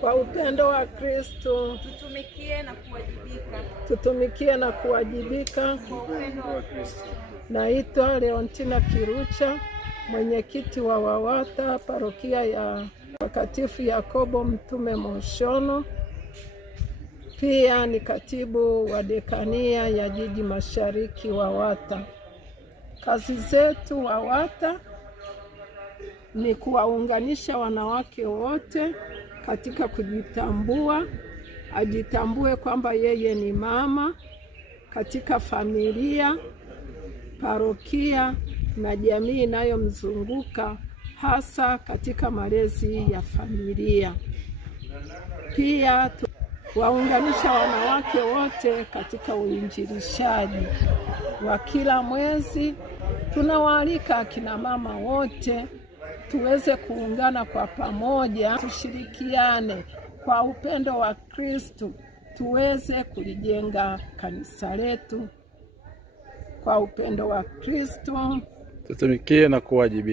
Kwa upendo wa Kristo tutumikie na kuwajibika. Kwa upendo wa Kristo. Naitwa Leontina Kirucha, mwenyekiti wa WAWATA parokia ya Mtakatifu Yakobo Mtume Moshono. Pia ni katibu wa dekania ya Jiji Mashariki WAWATA. Kazi zetu WAWATA ni kuwaunganisha wanawake wote katika kujitambua, ajitambue kwamba yeye ni mama katika familia, parokia na jamii inayomzunguka, hasa katika malezi ya familia. Pia waunganisha wanawake wote katika uinjilishaji wa kila mwezi. Tunawaalika akina mama wote tuweze kuungana kwa pamoja, tushirikiane kwa upendo wa Kristo, tuweze kulijenga kanisa letu kwa upendo wa Kristo. Tutumikie na kuwajibika.